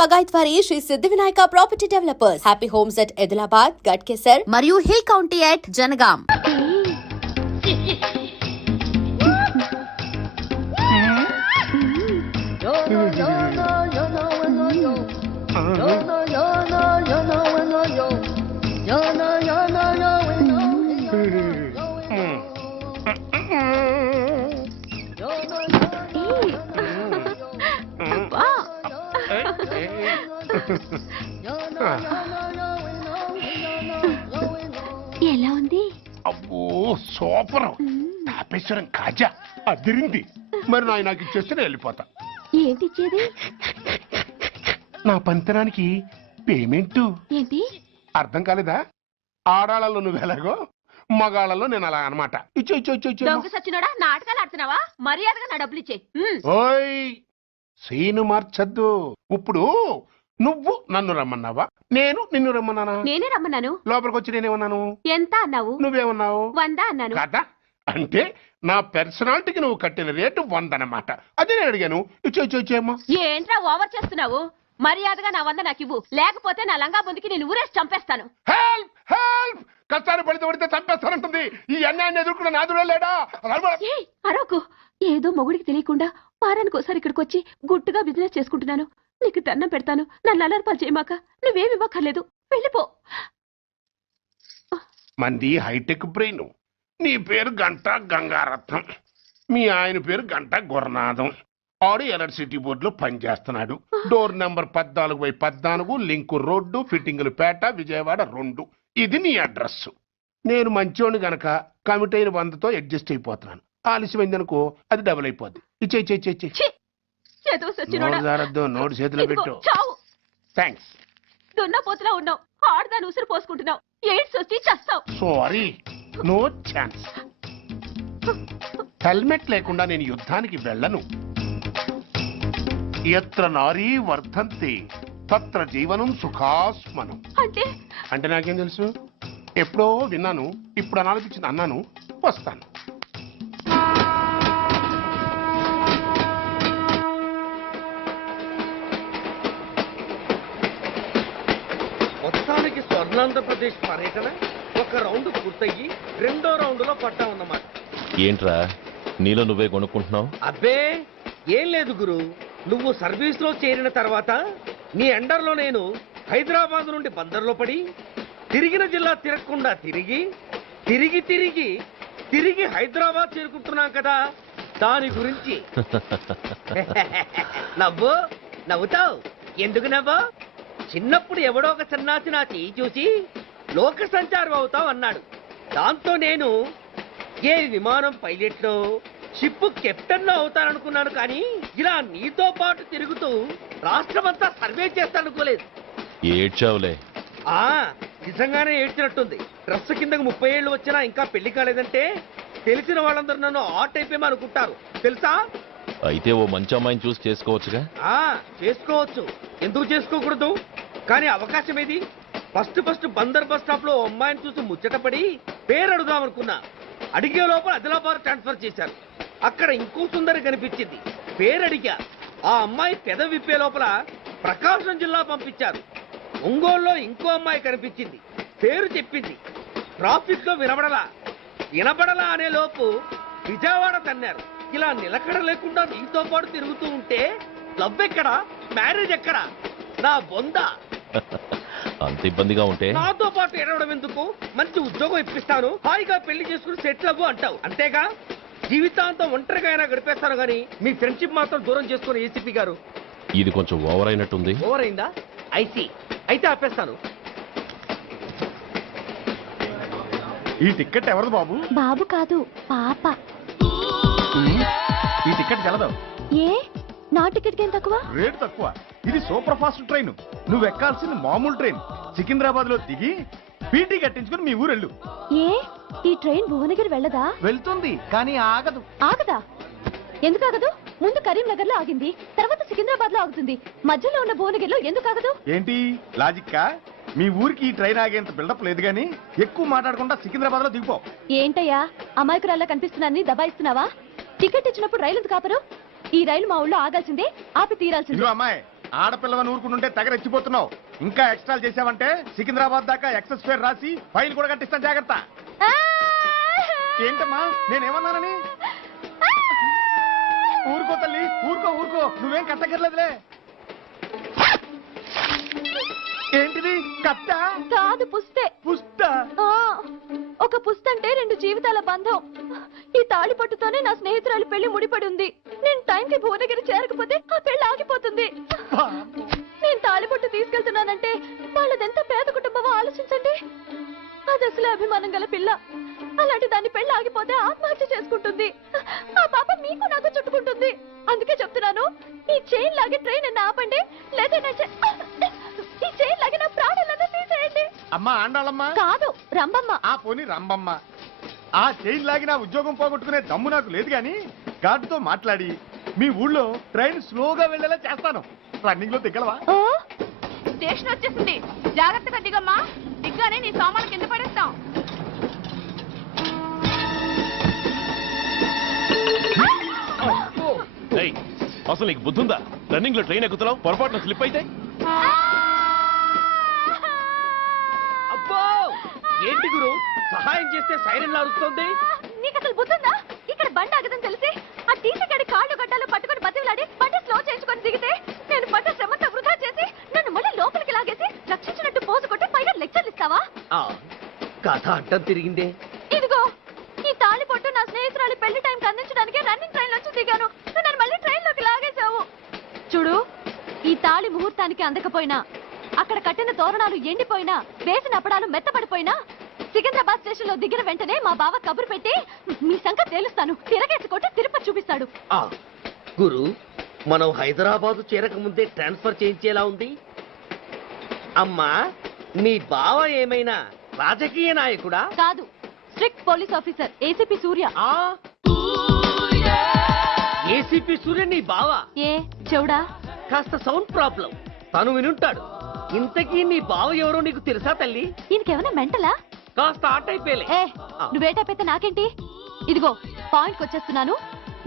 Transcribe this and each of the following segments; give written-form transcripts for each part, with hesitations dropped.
బగాయత్ వారి శ్రీ సిద్ధి Vinayaka property developers. Happy homes at Edilabad, Ghatkesar మరియు hill county at Jangaon. ఎలా ఉంది? అబ్బో సూపర్. తాపేశ్వరం కాజా అదిరింది. మరి నాకు ఇచ్చేస్తే నేను వెళ్ళిపోతా. ఏంటి ఇచ్చేది? నా పంతనానికి పేమెంట్. ఏంటి అర్థం కాలేదా? ఆడాళ్ళలో నువ్వు ఎలాగో, మగాళ్ళలో నేను అలా అనమాట. దొంగ సచ్చినోడా, నాటకాలు ఆడుతున్నావా? మర్యాదగా నా డబ్బులు ఇచ్చే. ఓయ్ సీను మార్చద్దు. ఇప్పుడు నువ్వు నన్ను రమ్మన్నావా, నేను నిన్ను రమ్మన్నానా? నేనే రమ్మన్నాను. లోపలికి వచ్చి నేనేమన్నాను? ఎంత అన్నావు? నువ్వేమన్నావు? 100 అన్నాను. కదా అంటే నా పర్సనాలిటీకి నువ్వు కట్టిన రేటు 100 అన్నమాట. అదే నేను అడిగాను. ఇచ్చేమ్మా. ఏంట్రా ఓవర్ చేస్తున్నావు? మర్యాదగా నా 100 నాకు ఇవ్వు, లేకపోతే నా లంగా ముందుకి నేను ఊరేసి చంపేస్తాను. Help help. కష్టాన్ని పడితే చంపేస్తానంటుంది. ఈ అన్యాయాన్ని ఎదుర్కొన్న నాదుడే లేడా? అరవకు. ఏదో మొగుడికి తెలియకుండా వారానికి ఒకసారి ఇక్కడికి వచ్చి గుట్టుగా బిజినెస్ చేసుకుంటున్నాను. నీకు దండం పెడతాను, నన్ను అల్లరిపాలు చేయమాక. నువ్వేమి ఇవ్వక్కర్లేదు, వెళ్ళిపో. మంది హైటెక్ బ్రెయిన్. నీ పేరు గంట గంగారత్నం, మీ ఆయన పేరు గంట గురనాథం. ఆడు ఎలక్ట్రిసిటీ బోర్డులో పనిచేస్తున్నాడు. డోర్ నెంబర్ 14/14, లింకు రోడ్డు, ఫిట్టింగులు పేట, విజయవాడ 2. ఇది నీ అడ్రస్. నేను మంచోని గనక కమిటీ అయిన 100తో అడ్జస్ట్ అయిపోతున్నాను. ఆలస్యమైందనుకో అది డబుల్ అయిపోద్ది. ఇచ్చే నోటు చేతిలో పెట్టు. థ్యాంక్స్. దున్నపోతులా ఉన్నావు, ఆడదాన్ని ఉసురు పోసుకుంటున్నావు. ఎయిడ్స్ వచ్చి చస్తావు. Sorry, no chance. హెల్మెట్ లేకుండా నేను యుద్ధానికి వెళ్ళను. ఎత్ర నారీ వర్ధంతి తత్ర జీవనం సుఖాస్మనం. అంటే నాకేం తెలుసు? ఎప్పుడో విన్నాను, ఇప్పుడు అనాలనిపించింది అన్నాను. వస్తాను. మొత్తానికి స్వర్ణాంధ్రప్రదేశ్ పర్యటన ఒక రౌండ్ పూర్తయ్యి 2వ రౌండ్ లో పట్టామన్నమాట. ఏంట్రా నీలో నువ్వే కొనుక్కుంటున్నావు? అబ్బే ఏం లేదు గురు. నువ్వు సర్వీస్ లో చేరిన తర్వాత నీ అండర్లో నేను హైదరాబాద్ నుండి బందర్లో పడి తిరిగిన జిల్లా తిరగకుండా తిరిగి తిరిగి తిరిగి తిరిగి హైదరాబాద్ చేరుకుంటున్నాం కదా, దాని గురించి. నవ్వుతావు ఎందుకు నవ్వు? చిన్నప్పుడు ఎవడో ఒక సన్నాసి నా చేయి చూసి లోక సంచారం అవుతావు అన్నాడు. దాంతో నేను ఏ విమానం పైలట్లో, షిప్ కెప్టెన్ లో అవుతాననుకున్నాను. కానీ ఇలా నీతో పాటు తిరుగుతూ రాష్ట్రమంతా సర్వే చేస్తాననుకోలేదు. ఏడ్చావులే. నిజంగానే ఏడ్చినట్టుంది. డ్రెస్ కిందకు 30 ఏళ్ళు వచ్చినా ఇంకా పెళ్లి కాలేదంటే తెలిసిన వాళ్ళందరూ నన్ను ఆట్ అయిపోయి అనుకుంటారు తెలుసా? అయితే ఓ మంచి అమ్మాయిని చూసి చేసుకోవచ్చుగా. చేసుకోవచ్చు, ఎందుకు చేసుకోకూడదు? కానీ అవకాశం ఏది? ఫస్ట్ బందర్ బస్ స్టాప్ లో అమ్మాయిని చూసి ముచ్చటపడి పేరు అడుగుదాం అనుకున్నా. అడిగే లోపల ఆదిలాబాద్ ట్రాన్స్ఫర్ చేశారు. అక్కడ ఇంకో సుందరి కనిపించింది. పేరు అడిగా. ఆ అమ్మాయి పెద విప్పే లోపల ప్రకాశం జిల్లా పంపించారు. ఒంగోలులో ఇంకో అమ్మాయి కనిపించింది. పేరు చెప్పింది. ట్రాఫిక్ లో వినబడలా అనే లోపు విజయవాడ తన్నారు. ఇలా నిలకడ లేకుండా నీతో పాటు తిరుగుతూ ఉంటే లవ్ ఎక్కడా, మ్యారేజ్ ఎక్కడా? నా బొంద. అంత ఇబ్బందిగా ఉంటే నాతో పాటు ఎడవడం ఎందుకు? మంచి ఉద్యోగం ఇప్పిస్తాను, హాయిగా పెళ్లి చేసుకుని సెటిల్ అవ్వు అంటావు అంతేగా. జీవితాంతం ఒంటరిగా అయినా గడిపేస్తాను గానీ మీ ఫ్రెండ్షిప్ మాత్రం దూరం చేసుకుని ఏసీపీ గారు. ఇది కొంచెం ఓవర్ అయినట్టుంది. ఓవర్ అయిందా? ఐసీ. అయితే ఆపేస్తాను. ఈ టికెట్ ఎవరిది బాబు? బాబు కాదు, పాప. ఈ టికెట్ గలదు. ఏ నా టికెట్ ఏం తక్కువ? రేటు తక్కువ. ఇది సూపర్ ఫాస్ట్ ట్రైన్. నువ్వు ఎక్కాల్సింది మామూలు ట్రైన్. సికింద్రాబాద్ లో దిగి పీటీ కట్టించుకుని మీ ఊరెళ్ళు. ఏ ఈ ట్రైన్ భువనగిరి వెళ్ళదా? వెళ్తుంది కానీ ఆగదు. ఆగదా? ఎందుకు ఆగదు? ముందు కరీంనగర్ లో ఆగింది, తర్వాత సికింద్రాబాద్ లో ఆగుతుంది. మధ్యలో ఉన్న భువనగిరిలో ఎందుకు ఆగదు? ఏంటి లాజిక్కా? మీ ఊరికి ఈ ట్రైన్ ఆగేంత బిల్డప్ లేదు గానీ ఎక్కువ మాట్లాడకుండా సికింద్రాబాద్ లో దిగిపో. ఏంటయ్యా అమాయకురాల్లా కనిపిస్తున్నాన్ని దబాయిస్తున్నావా? టికెట్ ఇచ్చినప్పుడు రైలు కాపరు. ఈ రైలు మా ఊళ్ళో ఆగాల్సిందే, ఆపి తీరాల్సిందే. అమ్మాయి ఆడపిల్లవని ఊరుకుంటుంటే తెగ రెచ్చిపోతున్నావు. ఇంకా ఎక్స్ట్రా చేసావంటే సికింద్రాబాద్ దాకా ఎక్సెస్ ఫేర్ రాసి ఫైల్ కూడా కట్టిస్తాను, జాగ్రత్త. ఏంటమ్మా నేనేమన్నానని? ఊరుకో తల్లి, ఊరుకో ఊరుకో, నువ్వేం కట్టగర్లేదులే. ఏంటిది కట్ట? కాదు, పుస్తే. పుష్ట? ఆ, ఒక పుస్తంటే 2 జీవితాల బంధం. ఈ తాళి పట్టుతోనే నా స్నేహితురాలు పెళ్లి ముడిపడి ఉంది. నేను టైంకి భువనగిరి చేరకపోతే ఆ పెళ్లి ఆగిపోతుంది. నేను తాళి పట్టు తీసుకెళ్తున్నానంటే వాళ్ళదెంత పేద కుటుంబమో ఆలోచించండి. అది అసలు అభిమానం గల పిల్ల. అలాంటి దాన్ని పెళ్లి ఆగిపోతే ఆత్మహత్య చేసుకుంటుంది. ఆ పాప మీకు నాకు చుట్టుకుంటుంది. అందుకే చెప్తున్నాను, ఈ చైన్ లాగే ట్రైన్ అన్న ఆపండి, లేదా ఈ చైన్ లాగే నా ప్రాణాలను తీసేయండి. అమ్మా ఆండాళ్ళమ్మా కాదు, రంబమ్మ. ఆ పోని రంబమ్మ. ఆ చైన్ లాగి నా ఉద్యోగం పోగొట్టుకునే దమ్ము నాకు లేదు గాని గార్డుతో మాట్లాడి మీ ఊళ్ళో ట్రైన్ స్లోగా వెళ్ళేలా చేస్తాను. రన్నింగ్ లో దిగలవా? స్టేషన్ వచ్చేసింది, జాగ్రత్తగా దిగమ్మా. దిగ్గానే నీ సామాను కింద పడేస్తాం. ఏయ్, అసలు నీకు బుద్ధుందా? రన్నింగ్ లో ట్రైన్ ఎక్కుతున్నావు, పొరపాటున స్లిప్ అయితే? అబ్బో ఏంటి గురు, సహాయం చేస్తే సైరన్ అరుస్తోంది. నీకు అసలు బుద్ధుందా? ఇక్కడ బండి ఆగదని తెలిసి ఆ టీసీ గడి కాళ్ళు గడ్డలు పట్టుకొని బతిలాడి బండి స్లో చేసుకొని దిగితే నేను పడ్డ శ్రమంతా వృధా చేసి నన్ను మళ్ళీ లోపలికి లాగేసి రక్షించినట్టు పోజు కొట్టి పైగా లెక్చర్లు ఇస్తావా? కథ అడ్డం తిరిగిందే. ఇదిగో ఈ తాళి పొట్టు నా స్నేహితురాలి పెళ్లి టైంకి అందించడానికి రన్నింగ్ ట్రైన్ వచ్చి దిగాను. నువ్వు నన్ను మళ్ళీ ట్రైన్ లోకి లాగేశావు. చూడు, ఈ తాళి ముహూర్తానికి అందకపోయినా, అక్కడ కట్టిన తోరణాలు ఎండిపోయినా, వేసిన అప్పడాలు మెత్తపడిపోయినా, సికింద్రాబాద్ స్టేషన్ లో దిగిన వెంటనే మా బావ కబురు పెట్టి మీ సంగతి తేలుస్తాను, తిరగేసి కొట్టి తిరుపతి చూపిస్తాడు. గురు, మనం హైదరాబాద్ చేరక ముందే ట్రాన్స్ఫర్ చేయించేలా ఉంది. అమ్మా, నీ బావ ఏమైనా రాజకీయ నాయకుడా? కాదు, స్ట్రిక్ట్ పోలీస్ ఆఫీసర్, ఏసీపీ సూర్య. ఏసీపీ సూర్య నీ బావ? ఏ చెవుడా? కాస్త సౌండ్ ప్రాబ్లం, తను వినుంటాడు. ఇంతకీ నీ బావ ఎవరో నీకు తెలుసా తల్లి? ఈయనకేమైనా మెంటలా? కాస్త ఆటైపోయలే. ఏ నువ్వేటైపోతే నాకేంటి? ఇదిగో పాయింట్కి వచ్చేస్తున్నాను.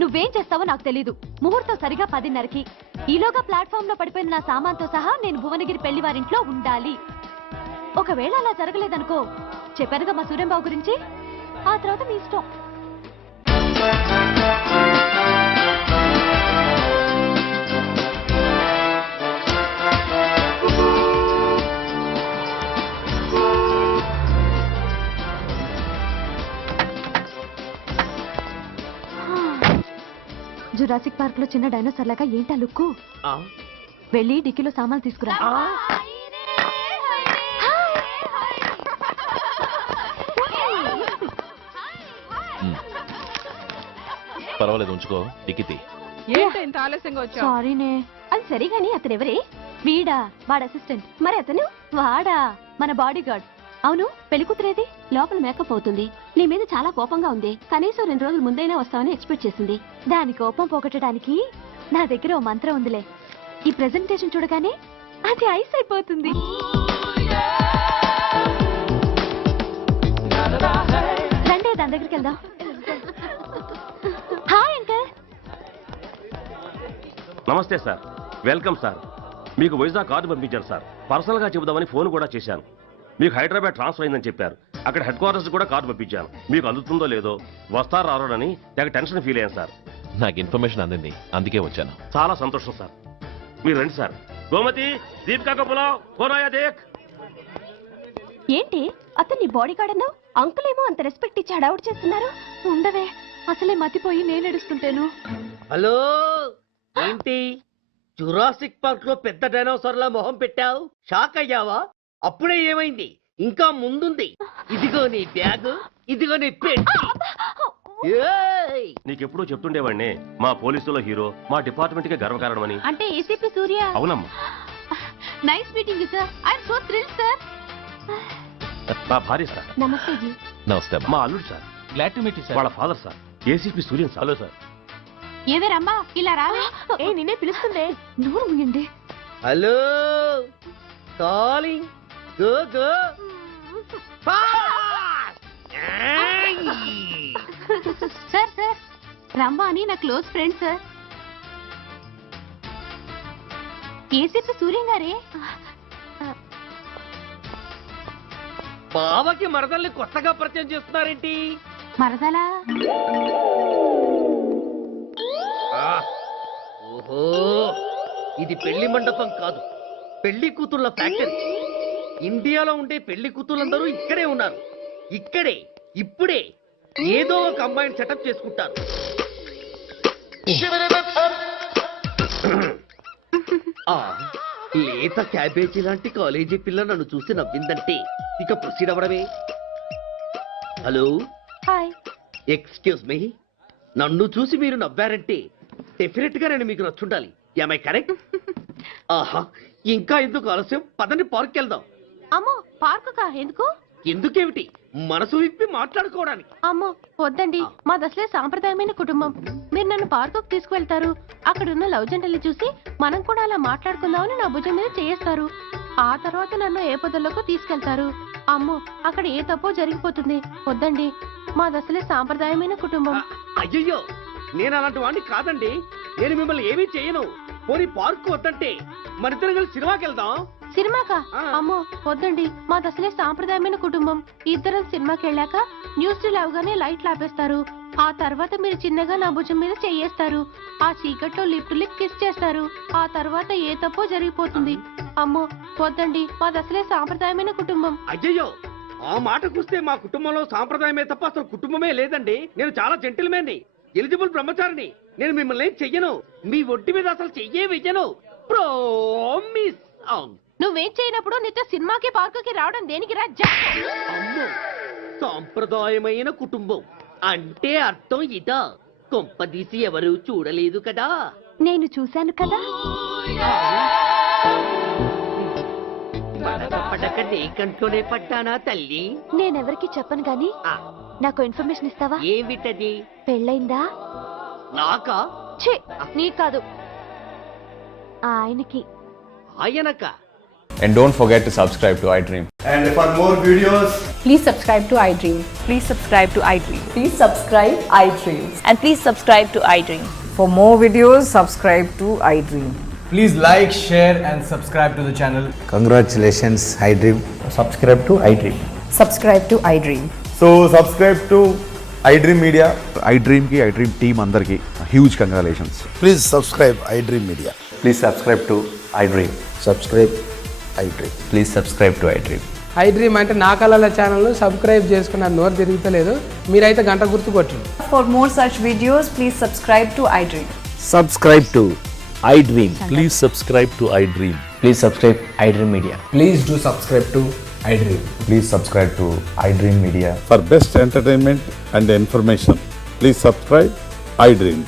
నువ్వేం చేస్తావో నాకు తెలీదు. ముహూర్తం సరిగా 10:30కి. ఈలోగా ప్లాట్ఫామ్ లో పడిపోయిన నా సామాన్తో సహా నేను భువనగిరి పెళ్లి వారింట్లో ఉండాలి. ఒకవేళ అలా జరగలేదనుకో, చెప్పానుగా మా సూర్యంబాబు గురించి, ఆ తర్వాత మీ ఇష్టం. జురాసిక్ పార్క్ లో చిన్న డైనోసార్ లాగా ఏంటా లుక్కు? వెళ్ళి డిక్కీలో సామాన్లు తీసుకురా. పర్వాలేదు, ఉంచుకో. టికెట్ ఏంటో ఇంత ఆలస్యంగా వచ్చావు? సారీనే. అది సరిగాని అతను ఎవరే? వీడా, వాడు అసిస్టెంట్. మరి అతను? వాడా, మన బాడీ గార్డ్. అవును, పెళ్లి కూతురేది? లోపల మేకప్ అవుతుంది. నీ మీద చాలా కోపంగా ఉంది. కనీసం 2 రోజుల ముందైనా వస్తావని ఎక్స్పెక్ట్ చేసింది. దాని కోపం పోగొట్టడానికి నా దగ్గర ఓ మంత్రం ఉందిలే. ఈ ప్రెజెంటేషన్ చూడగానే అది ఐస్ అయిపోతుంది. రండి, దాని దగ్గరికి వెళ్దాం. Hi uncle. నమస్తే సార్, వెల్కమ్ సార్. మీకు వైజాగ్ కార్డు పంపించాను సార్. పర్సనల్ గా చెబుదామని ఫోన్ కూడా చేశాను. మీకు హైదరాబాద్ ట్రాన్స్ఫర్ అయిందని చెప్పారు. అక్కడ హెడ్ క్వార్టర్స్ కూడా కార్డు పంపించాను. మీకు అందుతుందో లేదో, వస్తారో రారోనని తెగ టెన్షన్ ఫీల్ అయ్యాను సార్. నాకు ఇన్ఫర్మేషన్ అందింది, అందుకే వచ్చాను. చాలా సంతోషం సార్. మీరు రండి సార్. గోమతి, దీపికా కపులావ్, కోనాయా దేక్. ఏంటి అతన్ని బాడీ గార్డ్ అన్నావు? అంకుల్ ఏమో అంత రెస్పెక్ట్ ఇచ్చి హడావుడు చేస్తున్నారు. ఉండవే, అసలే మతిపోయి నేను ఏడుస్తుంటాను. హలో, ఏంటి జురాసిక్ పార్క్ లో పెద్ద డైనోసార్ లా మొహం పెట్టావు? షాక్ అయ్యావా? అప్పుడే ఏమైంది? ఇంకా ముందుంది. ఇదిగో నీ బ్యాగ్, ఇదిగో నీ పెట్టి. నీకెప్పుడూ చెప్తుండేవాడిని, మా పోలీసులో హీరో, మా డిపార్ట్మెంట్ కి గర్వకారణమని. అంటే ఏసీపీ సూర్య. అవునమ్మా. Nice meeting you sir. I am so thrilled sir. మా భార్య సార్. నమస్తే జీ. నమస్తే అమ్మా. మా అల్లుడు sir. Glad to meet you sir. వాళ్ళ father sir, ACP Suryan sir. Hello sir. ఏవేరమ్మా ఇలా రావే? ఏ నిన్నే పిలుస్తుందే. నోరు మూయండి. Hello, calling. Go go sir sir, Rambha అని నా close friend sir. ACP Suryam గారే. బావకి మరదల్ని కొత్తగా పరిచయం చేస్తున్నారేంటి? మరదలా? ఓహో, ఇది పెళ్లి మండపం కాదు, పెళ్లి కూతుళ్ళ ఫ్యాక్టరీ. ఇండియాలో ఉండే పెళ్లి కూతుళ్ళందరూ ఇక్కడే ఉన్నారు. ఇక్కడే ఇప్పుడే ఏదో ఒక అమ్మాయిని సెటప్ చేసుకుంటారు. ఆ, లేత క్యాబేజీ లాంటి కాలేజీ పిల్ల నన్ను చూసి నవ్విందంటే ఇక ప్రొసీడ్ అవ్వడమే. Hello, hi. ఎక్స్క్యూజ్ మీ, నన్ను చూసి మీరు నవ్వారంటే డెఫినెట్ గా నేను మీకు నచ్చుండాలి. Am I correct? ఆహా, ఇంకా ఎందుకు ఆలస్యం? పదండి పార్క్ వెళ్దాం. అమ్మో, పార్కుకా? ఎందుకు? ఎందుకేమిటి, మనసు విప్పి మాట్లాడుకోవడానికి. అమ్మో వద్దండి, మాది అసలే సాంప్రదాయమైన కుటుంబం. మీరు నన్ను పార్కుకు తీసుకువెళ్తారు, అక్కడున్న లవ్ జంటలు చూసి మనం కూడా అలా మాట్లాడుకుందామని నా భుజం మీద చేస్తారు. ఆ తర్వాత నన్ను ఏ పొదల్లోకి తీసుకెళ్తారు. అమ్మో, అక్కడ ఏ తప్పో జరిగిపోతుంది. వద్దండి, మాది అసలే సాంప్రదాయమైన కుటుంబం. అయ్యయ్యో, నేను అలాంటి వాడిని కాదండి. నేను మిమ్మల్ని ఏమీ చేయను. పోనీ పార్క్ వద్దంటే మరిద్దరం కలిసి సినిమాకి వెళ్దాం. సినిమాకా? ఆ. అమ్మో వద్దండి, మాది అసలే సాంప్రదాయమైన కుటుంబం. ఇద్దరం సినిమాకి వెళ్ళాక న్యూస్ అవగానే లైట్లు ఆపేస్తారు. ఆ తర్వాత మీరు చిన్నగా నా భుజం మీద చెయ్యేస్తారు. ఆ చీకట్లో లిప్ టు లిప్ కిస్ చేస్తారు. ఆ తర్వాత ఏ తప్పో జరిగిపోతుంది. అమ్మో వద్దండి, మాది అసలే సాంప్రదాయమైన కుటుంబం. అయ్యయ్యో, ఆ మాటకొస్తే మా కుటుంబంలో సాంప్రదాయమే తప్ప అసలు కుటుంబమే లేదండి. నేను చాలా జెంటిల్మెన్ని, ఎలిజిబుల్ బ్రహ్మచారిని. నేను మిమ్మల్ని ఏం చెయ్యను. మీ ఒంటి మీద అసలు చెయ్యే వెయ్యను. ప్రామిస్. నువ్వేం చేయనప్పుడు నీతో సినిమాకి పార్కుకి రావడం దేనికి రా? అమ్మో, సాంప్రదాయమైన కుటుంబం అంటే అర్థం ఇదా? కొంపదీసి ఎవరు చూడలేదు కదా? నేను చూశాను కదా. పడక నీ కంట్లోనే పడ్డానా తల్లి? నేనెవరికి చెప్పను గాని ఆ, నాకు ఇన్ఫర్మేషన్ ఇస్తావా? ఏమిటది? పెళ్ళైందా? నాకా? ఛీ, నీ కాదు, ఆయనకి. ఆయనక? And don't forget to subscribe to iDream. And for more videos, Please subscribe to iDream. Please subscribe to iDream. Please subscribe iDream. And please subscribe to iDream. For more videos, subscribe to iDream. please like, share and subscribe to the channel. Congratulations, iDream. Subscribe to iDream. Subscribe to iDream. So subscribe to iDream Media. iDream ki iDream team andarki huge congratulations. Please subscribe iDream media. Please subscribe to iDream. Subscribe iDream. Please subscribe to iDream. iDream అంటే నా కళల channel subscribe చేసుకున్న నోరు తిరుగుతలేదు. మీరైతే గంట గుర్తు కొట్టండి. For more such videos, please subscribe to iDream. Subscribe to iDream. Please subscribe to iDream. Please subscribe iDream Media. Please do subscribe to iDream. Please subscribe to iDream Media. For best entertainment and information, please subscribe iDream.